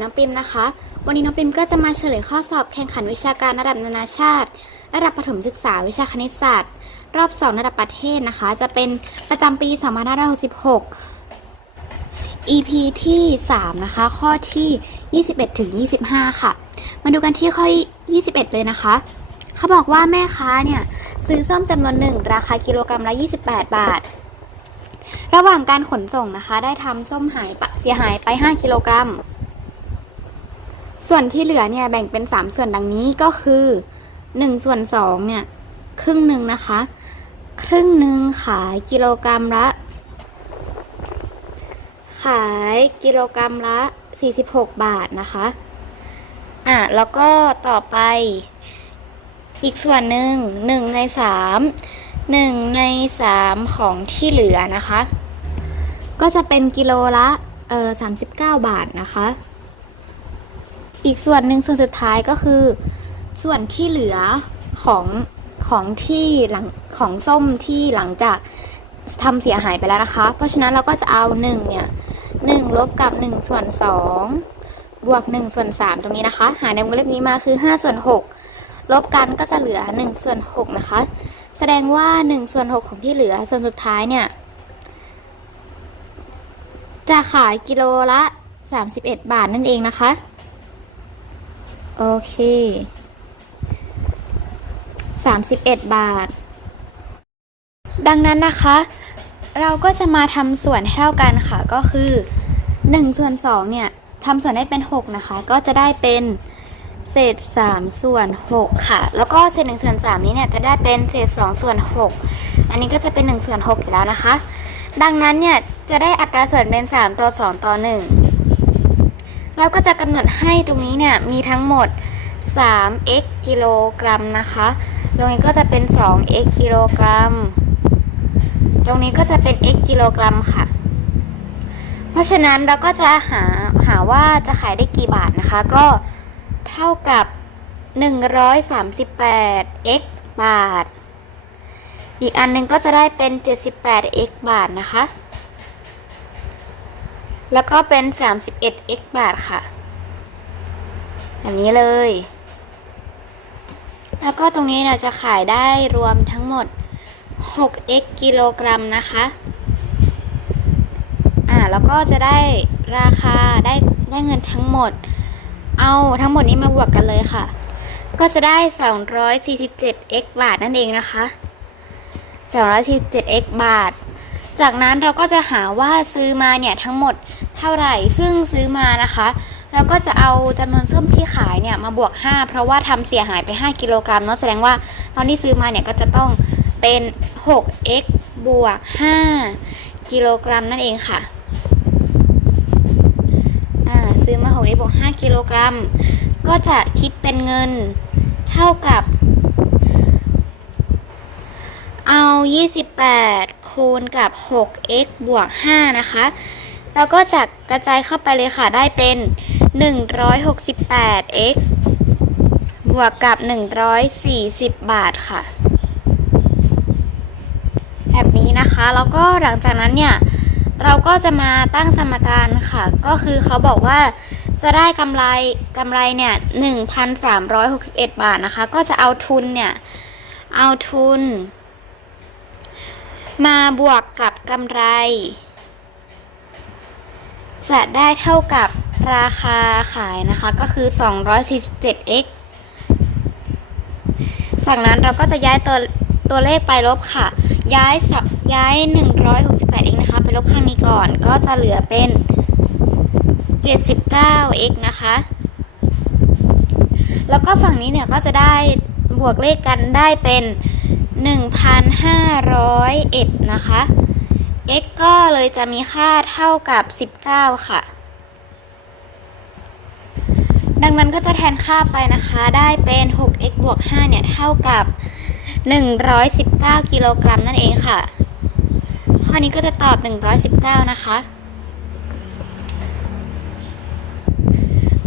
น้องปิมนะคะ วันนี้น้องปิมก็จะมาเฉลยข้อสอบแข่งขันวิชาการระดับนานาชาติ ระดับประถมศึกษาวิชาคณิตศาสตร์ รอบ2ระดับประเทศนะคะ จะเป็นประจำปี 2566 EP ที่ 3 นะคะ ข้อที่ 21ถึง25 ค่ะ มาดูกันที่ข้อที่ 21 เลยนะคะ เขาบอกว่าแม่ค้าเนี่ยซื้อส้มจำนวนหนึ่งราคากิโลกรัมละ 28 บาทระหว่างการขนส่งนะคะ ได้ทำส้มหายเสียหายไป 5 กิโลกรัม ส่วนที่เหลือเนี่ยแบ่งเป็น 3 ส่วนดังนี้ก็คือ1ส่วน2เนี่ยครึ่งหนึ่งนะคะ ครึ่งหนึ่งขายกิโลกรัมละ ขายกิโลกรัมละ 46 บาทนะคะอะแล้วก็ต่อไปอีกส่วนหนึ่ง1ใน3 1 ใน 3 ของที่เหลือนะคะ ก็จะเป็นกิโลละเออ39 บาทนะคะ อีกส่วนหนึ่งส่วนสุดท้ายก็คือ ส่วนที่เหลือของของที่หลังของส้มที่หลังจากทำเสียหายไปแล้วนะคะ เพราะฉะนั้นเราก็จะเอา1เนี่ย1ลบกับ1ส่วน2บวก1ส่วน3ตรงนี้นะคะ หาในวงเล็บนี้มาคือ5ส่วน6ลบกันก็จะเหลือ1ส่วน6นะคะ แสดงว่า1ส่วน6ของที่เหลือส่วนสุดท้ายเนี่ยจะขายกิโลละ 31 บาทนั่นเองนะคะ โอเค31บาท ดังนั้นนะคะ เราก็จะมาทำส่วนเท่ากันค่ะ ก็คือ1ส่วน2เนี่ยทำส่วนได้เป็น6นะคะ ก็จะได้เป็นเศษ3ส่วน6ค่ะ แล้วก็เศษ1ส่วน3นี้เนี่ยจะได้เป็นเศษ2ส่วน6อันนี้ก็จะเป็น1ส่วน6อยู่แล้วนะคะ ดังนั้นเนี่ยจะได้อัตราส่วนเป็น3ต่อ2ต่อ1 เราก็จะกำหนดให้ตรงนี้เนี่ยมีทั้งหมด 3x กิโลกรัมนะคะ ตรงนี้ก็จะเป็น 2x กิโลกรัม ตรงนี้ก็จะเป็น x กิโลกรัมค่ะ เพราะฉะนั้นเราก็จะหาหาว่าจะขายได้กี่บาทนะคะ ก็เท่ากับ 138x บาท อีกอันหนึงก็จะได้เป็น 78x บาทนะคะ แล้วก็เป็น 31x บาทค่ะแบบนี้เลย แล้วก็ตรงนี้เราจะขายได้รวมทั้งหมด 6x กิโลกรัมนะคะ อ่า แล้วก็จะได้ราคาได้ได้เงินทั้งหมด เอาทั้งหมดนี้มาบวกกันเลยค่ะ ก็จะได้ 247x บาทนั่นเองนะคะ 247x บาท จากนั้นเราก็จะหาว่าซื้อมาเนี่ยทั้งหมดเท่าไหร่ซึ่งซื้อมานะคะเราก็จะเอาจำนวนส้มที่ขายเนี่ยมาบวก 5 เพราะว่าทำเสียหายไป 5 กิโลกรัมเนาะแสดงว่าตอนที่ซื้อมาเนี่ยก็จะต้องเป็น 6x บวก 5 กิโลกรัมนั่นเองค่ะซื้อมา 6x บวก 5 กิโลกรัม ก็จะคิดเป็นเงินเท่ากับ เอา 28 คูณกับ 6x บวก 5 นะคะเราก็จะกระจายเข้าไปเลยค่ะ ได้เป็น 168x บวกกับ 140 บาทค่ะ แบบนี้นะคะ แล้วก็หลังจากนั้นเนี่ย เราก็จะมาตั้งสมการค่ะ ก็คือเขาบอกว่าจะได้กำไรกำไรเนี่ย 1,361 บาทนะคะ ก็จะเอาทุนเนี่ย เอาทุน มาบวกกับกำไร จะได้เท่ากับราคาขายนะคะก็คือ 247x จากนั้นเราก็จะย้ายตัวตัวเลขไปลบค่ะ ย้ายย้าย 168x นะคะ ไปลบข้างนี้ก่อนก็จะเหลือเป็น 79x นะคะ แล้วก็ฝั่งนี้เนี่ยก็จะได้บวกเลขกันได้เป็น 1,501 นะคะ x ก็เลยจะมีค่าเท่ากับ 19 ค่ะ ดังนั้นก็จะแทนค่าไปนะคะ ได้เป็น 6x บวก 5 เนี่ย เท่ากับ 119 กิโลกรัมนั่นเองค่ะ ข้อนี้ก็จะตอบ 119 นะคะ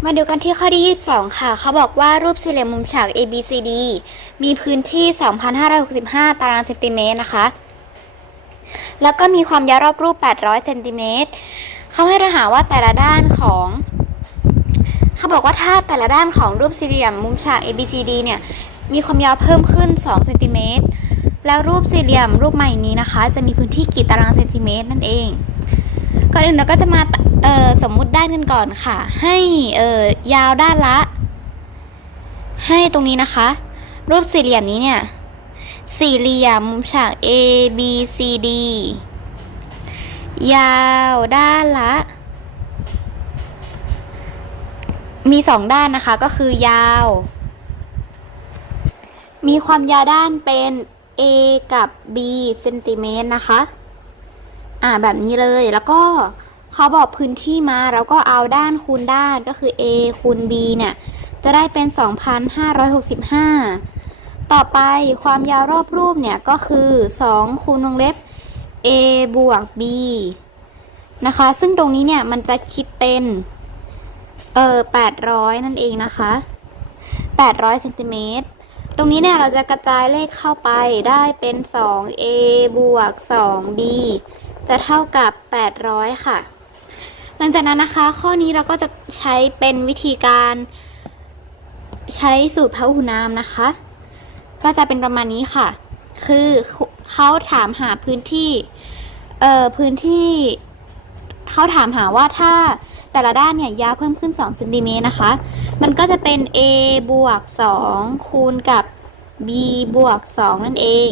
มาดูกันที่ข้อที่ 22 ค่ะ เขาบอกว่ารูปสี่เหลี่ยมมุมฉาก ABCD มีพื้นที่ 2,565 ตารางเซนติเมตรนะคะ แล้วก็มีความยาวรอบรูป 800 เซนติเมตร เขาให้เราหาว่าแต่ละด้านของ เขาบอกว่าถ้าแต่ละด้านของรูปสี่เหลี่ยมมุมฉาก ABCD เนี่ย มีความยาวเพิ่มขึ้น 2 เซนติเมตร แล้วรูปสี่เหลี่ยมรูปใหม่นี้นะคะ จะมีพื้นที่กี่ตารางเซนติเมตรนั่นเอง ก่อนอื่นเราก็จะมาเอ่อสมมุติด้านกันก่อนค่ะ ให้เอ่อยาวด้านละ ให้ตรงนี้นะคะ รูปสี่เหลี่ยมนี้เนี่ย สี่เหลี่ยมมุมฉาก A B C D ยาวด้านละ มีสองด้านนะคะก็คือยาว มีความยาวด้านเป็น A กับ B เซนติเมตรนะคะ อ่าแบบนี้เลยแล้วก็เขาบอกพื้นที่มาเราก็เอาด้านคูณด้านก็คือ A คูณ B เนี่ย จะได้เป็น 2,565 ต่อไปความยาวรอบรูปเนี่ย ก็คือ 2 คูณวงเล็บ A บวก B นะคะ ซึ่งตรงนี้เนี่ย มันจะคิดเป็น เออ800 นั่นเองนะคะ 800เซนติเมตรตรงนี้เนี่ย เราจะกระจายเลขเข้าไปได้เป็น 2a บวก 2b จะเท่ากับ 800 ค่ะ หลังจากนั้นนะคะข้อนี้เราก็จะใช้เป็นวิธีการใช้สูตรพหุนามนะคะ ก็จะเป็นประมาณนี้ค่ะ คือเขาถามหาพื้นที่ เอ่อพื้นที่เขาถามหาว่าถ้าแต่ละด้านเนี่ยยาวเพิ่มขึ้น2เซนติเมตรนะคะ มันก็จะเป็น a บวก 2 คูณกับ b บวก 2 นั่นเอง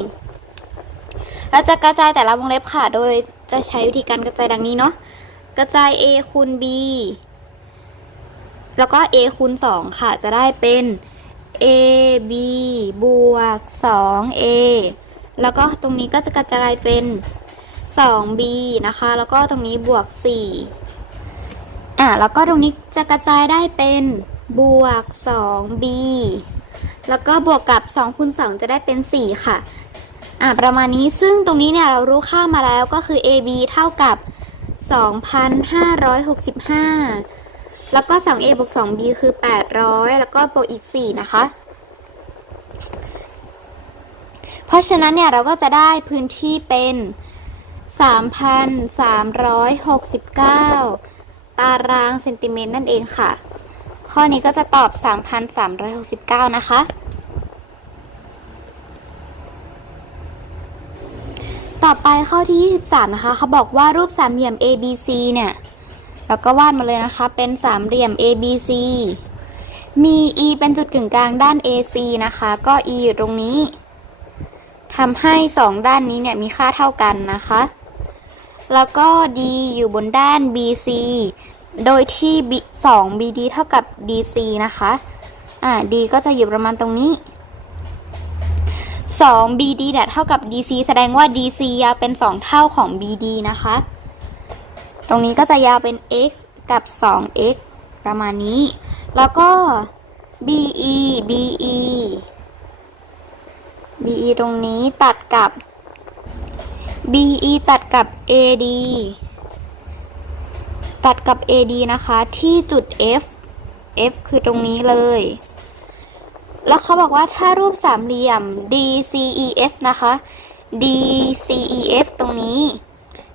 เราจะกระจายแต่ละวงเล็บค่ะ โดย จะใช้วิธีการกระจายดังนี้เนาะกระจาย a คูณ b แล้วก็ a คูณ 2 ค่ะ จะได้เป็น a b บวก 2a แล้วก็ตรงนี้ก็จะกระจายเป็น 2b นะคะ แล้วก็ตรงนี้บวก 4 อะ แล้วก็ตรงนี้จะกระจายได้เป็นบวก 2b แล้วก็บวกกับ 2คูณ2จะได้เป็น 4 ค่ะ อะประมาณนี้ซึ่งตรงนี้เนี่ยเรารู้ค่ามาแล้วก็คือ ab เท่ากับ 2,565 แล้วก็ 2a บวก 2b คือ 800 แล้วก็บวกอีก 4 นะคะ เพราะฉะนั้นเนี่ยเราก็จะได้พื้นที่เป็น 3,369 ตารางเซนติเมตรนั่นเองค่ะ ข้อนี้ก็จะตอบ 3,369 นะคะ ต่อไปข้อที่ 23 นะคะเขาบอกว่ารูปสามเหลี่ยม ABC เนี่ยเราก็วาดมาเลยนะคะเป็นสามเหลี่ยม ABC มี E เป็นจุดกึ่งกลางด้าน AC นะคะ ก็ E อยู่ตรงนี้ทำให้สองด้านนี้เนี่ยมีค่าเท่ากันนะคะ แล้วก็ D อยู่บนด้าน BC โดยที่ B 2 BD เท่ากับ DC นะคะ อ่า D ก็จะอยู่ประมาณตรงนี้ 2 BD เนี่ยเท่ากับ DC แสดงว่า DC ยาวเป็น 2 เท่าของ BD นะคะ ตรงนี้ก็จะยาวเป็น x กับ 2x ประมาณนี้ แล้วก็ BE BE BE ตรงนี้ตัดกับ BE ตัดกับ AD ตัดกับ AD นะคะ ที่จุด F F คือตรงนี้เลย แล้วเขาบอกว่าถ้ารูปสามเหลี่ยม DCEF นะคะ DCEF ตรงนี้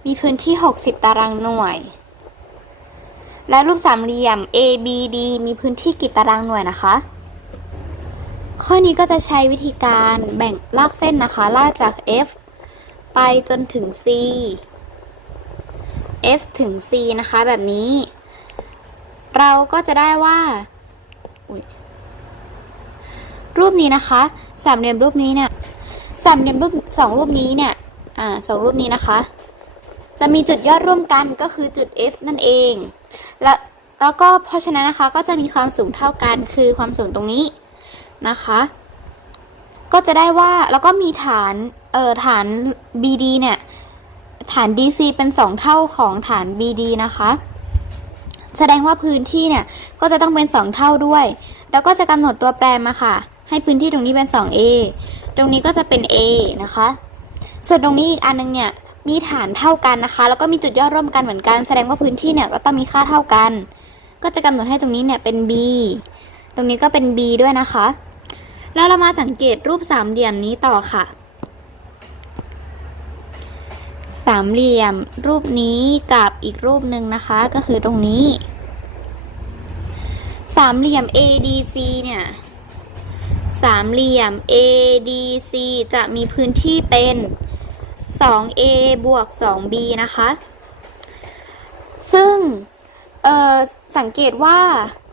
มีพื้นที่ 60 ตารางหน่วย และรูปสามเหลี่ยม ABD มีพื้นที่กี่ตารางหน่วยนะคะ ข้อนี้ก็จะใช้วิธีการแบ่งลากเส้นนะคะ ลากจาก F ไปจนถึง C F ถึง C นะคะแบบนี้ เราก็จะได้ว่า รูปนี้นะคะสามเหลี่ยมรูปนี้เนี่ยสามเหลี่ยมรูปสองรูปนี้เนี่ยอ่าสองรูปนี้นะคะ จะมีจุดยอดร่วมกันก็คือจุด F นั่นเอง และแล้วก็เพราะฉะนั้นนะคะก็จะมีความสูงเท่ากันคือความสูงตรงนี้นะคะ ก็จะได้ว่าแล้วก็มีฐานเอ่อฐาน BD เนี่ยฐาน DC เป็น 2 เท่าของฐาน BD นะคะ แสดงว่าพื้นที่เนี่ยก็จะต้องเป็น 2 เท่าด้วย แล้วก็จะกำหนดตัวแปรมาค่ะ ให้พื้นที่ตรงนี้เป็น 2a ตรงนี้ก็จะเป็น a นะคะ ส่วนตรงนี้อีกอันนึงเนี่ยมีฐานเท่ากันนะคะ แล้วก็มีจุดยอดร่วมกันเหมือนกัน แสดงว่าพื้นที่เนี่ยก็ต้องมีค่าเท่ากัน ก็จะกำหนดให้ตรงนี้เนี่ยเป็น b ตรงนี้ก็เป็น b ด้วยนะคะ แล้วเรามาสังเกตรูปสามเหลี่ยมนี้ต่อค่ะ สามเหลี่ยมรูปนี้กับอีกรูปหนึ่งนะคะ ก็คือตรงนี้ สามเหลี่ยม ADC เนี่ย สามเหลี่ยม ADC จะมีพื้นที่เป็น 2A บวก 2B นะคะ ซึ่งสังเกตว่า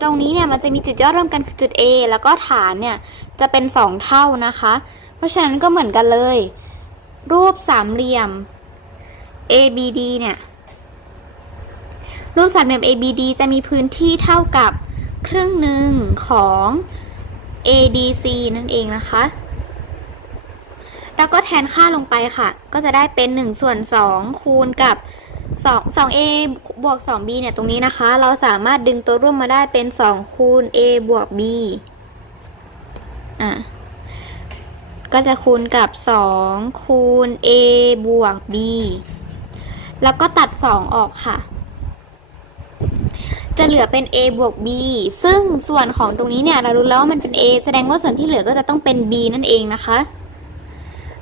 ตรงนี้เนี่ยมันจะมีจุดยอดร่วมกันคือจุด A แล้วก็ฐานเนี่ยจะเป็น 2 เท่านะคะ เพราะฉะนั้นก็เหมือนกันเลย รูปสามเหลี่ยม ABD เนี่ยรูปสามเหลี่ยม ABD จะมีพื้นที่เท่ากับครึ่งหนึ่งของ ADC นั่นเองนะคะ แล้วก็แทนค่าลงไปค่ะ ก็จะได้เป็น1ส่วน2คูณกับ2 2a บวก 2b เนี่ย ตรงนี้นะคะ เราสามารถดึงตัวร่วมมาได้เป็น 2 คูณ a บวก b อะ ก็จะคูณกับ 2 คูณ a บวก b แล้วก็ตัด 2 ออกค่ะ จะเหลือเป็น a บวก b ซึ่งส่วนของตรงนี้เนี่ยเรารู้แล้วว่ามันเป็น a แสดงว่าส่วนที่เหลือก็จะต้องเป็น b นั่นเองนะคะ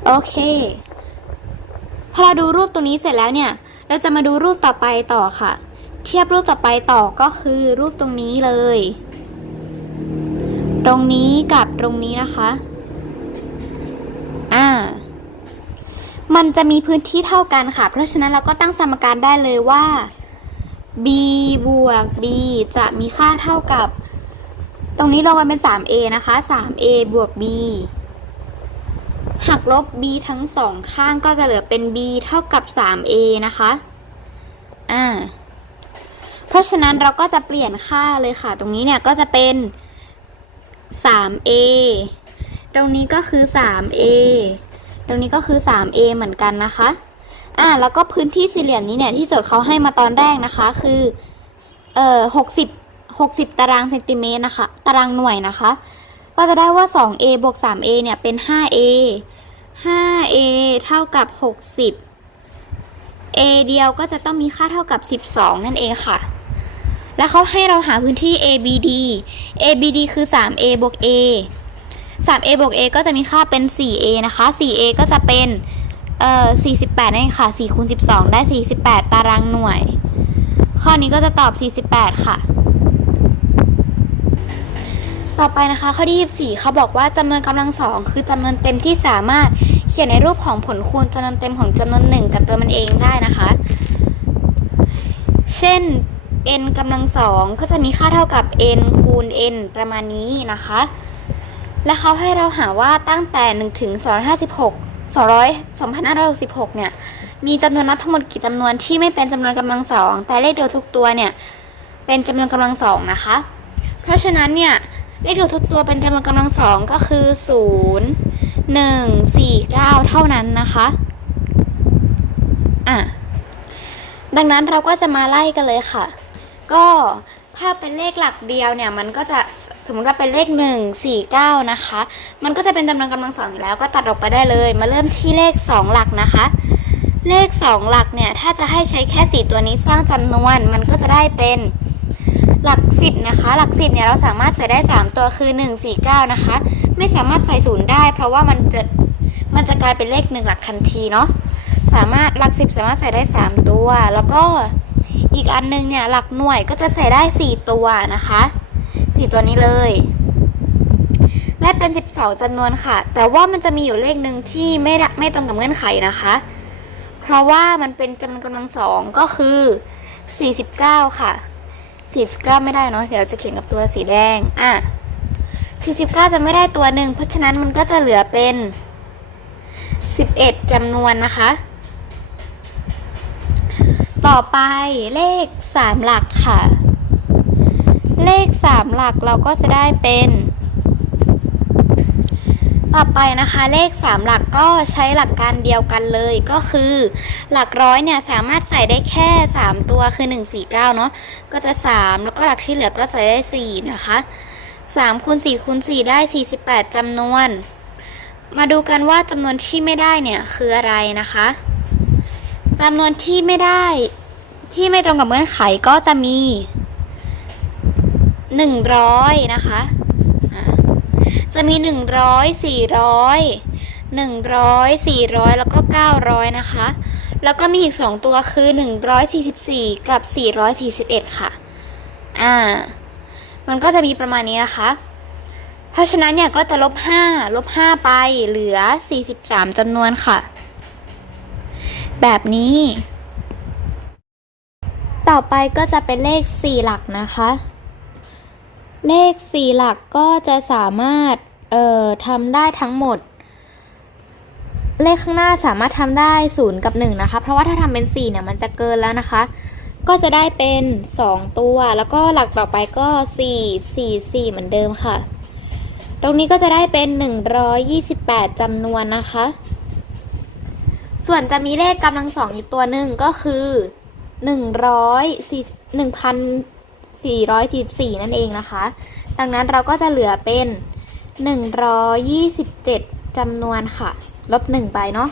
โอเคพอเราดูรูปตรงนี้เสร็จแล้วเนี่ย เราจะมาดูรูปต่อไปต่อค่ะ เทียบรูปต่อไปต่อก็คือรูปตรงนี้เลย ตรงนี้กับตรงนี้นะคะ อ่า มันจะมีพื้นที่เท่ากันค่ะ เพราะฉะนั้นเราก็ตั้งสมการได้เลยว่า b บวก b จะมีค่าเท่ากับ ตรงนี้ลงกันเป็น 3a นะคะ 3a บวก b หักลบ b ทั้งสองข้างก็จะเหลือเป็น b เท่ากับ 3a นะคะ อ่า เพราะฉะนั้นเราก็จะเปลี่ยนค่าเลยค่ะ ตรงนี้เนี่ยก็จะเป็น 3a ตรงนี้ก็คือ 3a ตรงนี้ก็คือ 3a เหมือนกันนะคะ อ่าแล้วก็พื้นที่สี่เหลี่ยมนี้เนี่ยที่โจทย์เขาให้มาตอนแรกนะคะ คือเอ่อ60 60ตารางเซนติเมตรนะคะ ตารางหน่วยนะคะ ก็จะได้ว่า 2a บวก 3a เนี่ยเป็น 5a 5a เท่ากับ 60 a เดียวก็จะต้องมีค่าเท่ากับ 12 นั่นเองค่ะ แล้วเขาให้เราหาพื้นที่ abd abd คือ 3a บวก a 3a บวก a ก็จะมีค่าเป็น 4a นะคะ 4a ก็จะเป็น เอ่อ48นั่นเองค่ะ4คูณ12 ได้ 48 ตารางหน่วย ข้อนี้ก็จะตอบ 48 ค่ะ ต่อไปนะคะ ข้อที่24เขาบอกว่าจำนวนกำลังสองคือจำนวนเต็มที่สามารถเขียนในรูปของผลคูณจำนวนเต็มของจำนวนหนึ่งกับตัวมันเองได้นะคะ เช่น n กำลังสองก็จะมีค่าเท่ากับ n คูณ n ประมาณนี้นะคะ และเขาให้เราหาว่าตั้งแต่1ถึง256 200 2566 เนี่ย มีจำนวนนับทั้งหมดกี่จำนวนที่ไม่เป็นจำนวนกำลังสอง แต่เลขเดียวทุกตัวเนี่ย เป็นจำนวนกำลังสองนะคะ เพราะฉะนั้นเนี่ย เลขเดียวทุกตัวเป็นจำนวนกำลังสองก็คือ 0 1 4 9 เท่านั้นนะคะ อะ ดังนั้นเราก็จะมาไล่กันเลยค่ะ ก็ ถ้าเป็นเลขหลักเดียวเนี่ยมันก็จะสมมติว่าเป็นเลข 1 4 9 นะคะ มันก็จะเป็นจำนวนกำลังสองอยู่แล้วก็ตัดออกไปได้เลย มาเริ่มที่เลข 2 หลักนะคะ เลข 2 หลักเนี่ยถ้าจะให้ใช้แค่ 4 ตัวนี้สร้างจำนวนมันก็จะได้เป็นหลัก 10 นะคะ หลัก 10เนี่ยเราสามารถใส่ได้ 3 ตัวคือ 1 4 9 นะคะ ไม่สามารถใส่ศูนย์ได้ เพราะว่ามันจะมันจะกลายเป็นเลข 1 หลักทันทีเนาะสามารถหลัก 10 สามารถใส่ได้ 3 ตัวแล้วก็ อีกอันนึงเนี่ยหลักหน่วยก็จะใส่ได้ 4 ตัวนะคะ 4 ตัวนี้เลย และเป็น 12จำนวนค่ะ แต่ว่ามันจะมีอยู่เลขหนึ่งที่ไม่ได้ไม่ตรงกับเงื่อนไขนะคะ เพราะว่ามันเป็นจำนวนกำลังสองก็คือ 49 ค่ะ 49 ไม่ได้เนาะเดี๋ยวจะเขียนกับตัวสีแดงอะ49 จะไม่ได้ตัวหนึ่งเพราะฉะนั้นมันก็จะเหลือเป็น 11จำนวนนะคะ ต่อไปเลข 3 หลักค่ะ เลข 3 หลักเราก็จะได้เป็น ต่อไปนะคะเลข 3 หลักก็ใช้หลักการเดียวกันเลยก็คือ หลักร้อยเนี่ยสามารถใส่ได้แค่ 3 ตัวคือ 1 4 9 เนาะก็จะ 3 แล้วก็หลักที่เหลือก็ใส่ได้ 4 นะคะ3คูณ4คูณ4ได้ 48จำนวน มาดูกันว่าจำนวนที่ไม่ได้เนี่ยคืออะไรนะคะ จำนวนที่ไม่ได้ ที่ไม่ตรงกับเงื่อนไขก็จะมี100นะคะอะจะมี100 400 100 400แล้วก็900นะคะ แล้วก็มีอีก2ตัวคือ144กับ441ค่ะ อ่า มันก็จะมีประมาณนี้นะคะ เพราะฉะนั้นเนี่ยก็จะลบ5ลบ5ไปเหลือ43จำนวนค่ะ แบบนี้ ต่อไปก็จะเป็นเลข 4 หลักนะคะ เลข 4 หลักก็จะสามารถ เอ่อทำได้ทั้งหมด เลขข้างหน้าสามารถทำได้ 0 กับ 1 นะคะ เพราะว่าถ้าทำเป็น 4 เนี่ย มันจะเกินแล้วนะคะ ก็จะได้เป็น 2 ตัว แล้วก็หลักต่อไปก็ 4 4 4 เหมือนเดิมค่ะ ตรงนี้ก็จะได้เป็น 128จำนวนนะคะ ส่วนจะมีเลขกำลังสองอยู่ตัวหนึ่งก็คือ1,444นั่นเองนะคะ ดังนั้นเราก็จะเหลือเป็น127จำนวนค่ะ ลบ1ไปเนาะ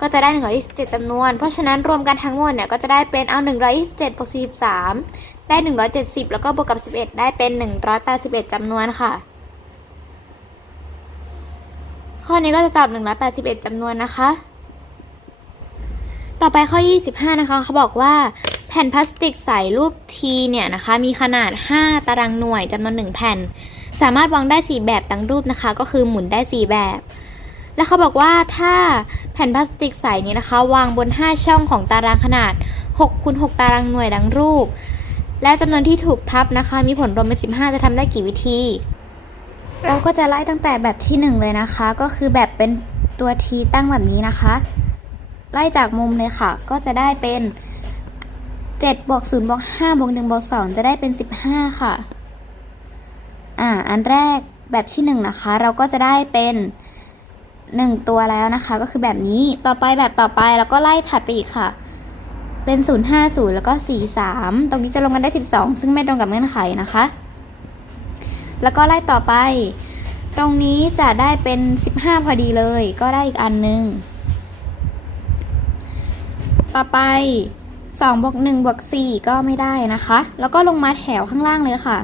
ก็จะได้127จำนวน เพราะฉะนั้นรวมกันทั้งหมดเนี่ยก็จะได้เป็นเอา127บวก43 ได้ 170 แล้วก็บวกกับ 11 ได้เป็น 181จำนวนค่ะ ข้อนี้ก็จะตอบ181จำนวนนะคะ ต่อไปข้อ 25 นะคะ เขาบอกว่าแผ่นพลาสติกใสรูป T เนี่ยนะคะ มีขนาด 5 ตารางหน่วยจำนวน 1 แผ่น สามารถวางได้ 4 แบบดังรูปนะคะ ก็คือหมุนได้ 4 แบบ แล้วเขาบอกว่าถ้าแผ่นพลาสติกใสนี้นะคะ วางบน 5 ช่องของตารางขนาด6คูณ6ตารางหน่วยดังรูป และจำนวนที่ถูกทับนะคะ มีผลรวมเป็น15 จะทำได้กี่วิธี เราก็จะไล่ตั้งแต่แบบที่ 1 เลยนะคะ ก็คือแบบเป็นตัว T ตั้งแบบนี้นะคะ ไล่จากมุมเลยค่ะ ก็จะได้เป็น7บวก0บวก5บวก1บวก2จะได้เป็น 15 ค่ะ อ่า อันแรกแบบที่ 1 นะคะ เราก็จะได้เป็น 1 ตัวแล้วนะคะ ก็คือแบบนี้ต่อไปแบบต่อไปแล้วก็ไล่ถัดไปอีกค่ะ เป็น 0 5 0 แล้วก็ 4 3 ตรงนี้จะลงกันได้ 12 ซึ่งไม่ตรงกับเงื่อนไขนะคะ แล้วก็ไล่ต่อไป ตรงนี้จะได้เป็น 15 พอดีเลย ก็ได้อีกอันหนึง ต่อไป2บวก1บวก4ก็ไม่ได้นะคะ แล้วก็ลงมาแถวข้างล่างเลยค่ะ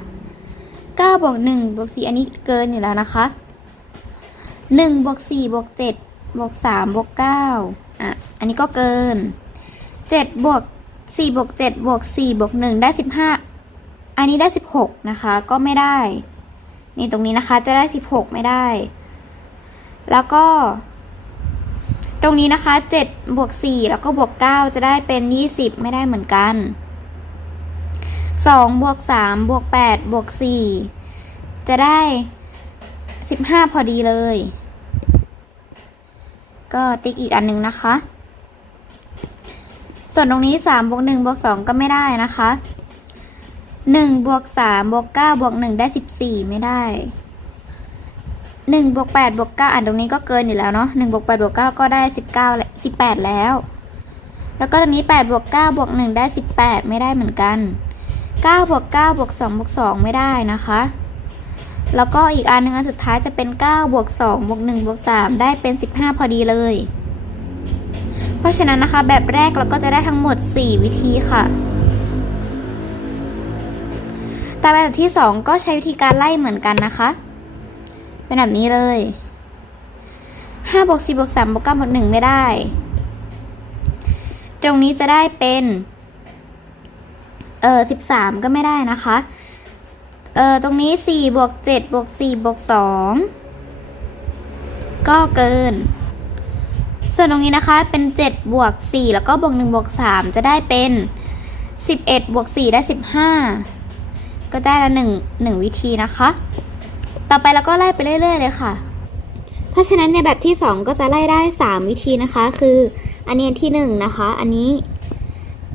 9บวก1บวก4อันนี้เกินอยู่แล้วนะคะ1บวก4บวก7บวก3บวก9อะ อันนี้ก็เกิน7บวก4บวก7บวก4บวก1ได้ 15 อันนี้ได้ 16 นะคะ ก็ไม่ได้ นี่ตรงนี้นะคะจะได้ 16 ไม่ได้ แล้วก็ ตรงนี้นะคะ7บวก4แล้วก็บวก9จะได้เป็น 20 ไม่ได้เหมือนกัน2บวก3บวก8บวก4จะได้ 15 พอดีเลย ก็ติ๊กอีกอันหนึงนะคะ ส่วนตรงนี้3บวก1บวก2ก็ไม่ได้นะคะ1บวก3บวก9บวก1ได้ 14 ไม่ได้ หนึ่งบวกแปดบวกเก้าอ่านตรงนี้ก็เกินอยู่แล้วเนาะหนึ่งบวกแปดบวกเก้าก็ได้สิบเก้าสิบแปดแล้ว แล้วก็ตรงนี้แปดบวกเก้าบวกหนึ่งได้สิบแปดไม่ได้เหมือนกันเก้าบวกเก้าบวกสองบวกสองไม่ได้นะคะ แล้วก็อีกอันหนึ่งอันสุดท้ายจะเป็นเก้าบวกสองบวกหนึ่งบวกสามได้เป็นสิบห้าพอดีเลย เพราะฉะนั้นนะคะแบบแรกเราก็จะได้ทั้งหมดสี่วิธีค่ะแต่แบบที่สองก็ใช้วิธีการไล่เหมือนกันนะคะ เป็นแบบนี้เลยห้าบวกสี่บวกสามบวกเก้าบวกหนึ่งไม่ได้ ตรงนี้จะได้เป็นเออสิบสามก็ไม่ได้นะคะเออตรงนี้สี่บวกเจ็ดบวกสี่บวกสองก็เกิน ส่วนตรงนี้นะคะเป็นเจ็ดบวกสี่แล้วก็บวกหนึ่งบวกสามจะได้เป็นสิบเอ็ดบวกสี่ได้สิบห้าก็ได้ละหนึ่งหนึ่งวิธีนะคะ ต่อไปเราก็ไล่ไปเรื่อย ๆ เลยค่ะ เพราะฉะนั้นในแบบที่ 2 ก็จะไล่ได้ 3 วิธีนะคะ คืออันนี้อันที่ 1 นะคะ อันนี้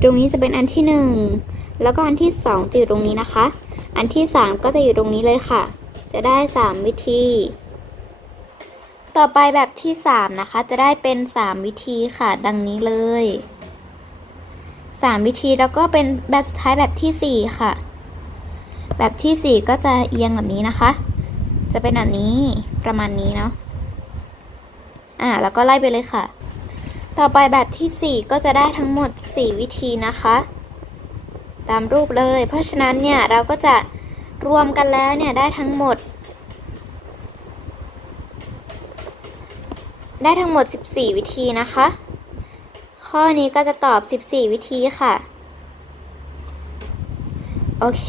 ตรงนี้จะเป็นอันที่ 1 แล้วก็อันที่ 2 จะอยู่ตรงนี้นะคะ อันที่ 3 ก็จะอยู่ตรงนี้เลยค่ะ จะได้ 3 วิธี ต่อไปแบบที่ 3 นะคะ จะได้เป็น 3 วิธีค่ะ ดังนี้เลย 3 วิธีแล้วก็เป็นแบบสุดท้ายแบบที่ 4 ค่ะ แบบที่ 4 ก็จะเอียงแบบนี้นะคะ จะเป็นแบบนี้ประมาณนี้เนาะอ่าแล้วก็ไล่ไปเลยค่ะ ต่อไปแบบที่ 4 ก็จะได้ทั้งหมด 4 วิธีนะคะ ตามรูปเลย เพราะฉะนั้นเนี่ยเราก็จะรวมกันแล้วเนี่ยได้ทั้งหมด ได้ทั้งหมด 14 วิธีนะคะ ข้อนี้ก็จะตอบ 14 วิธีค่ะ โอเค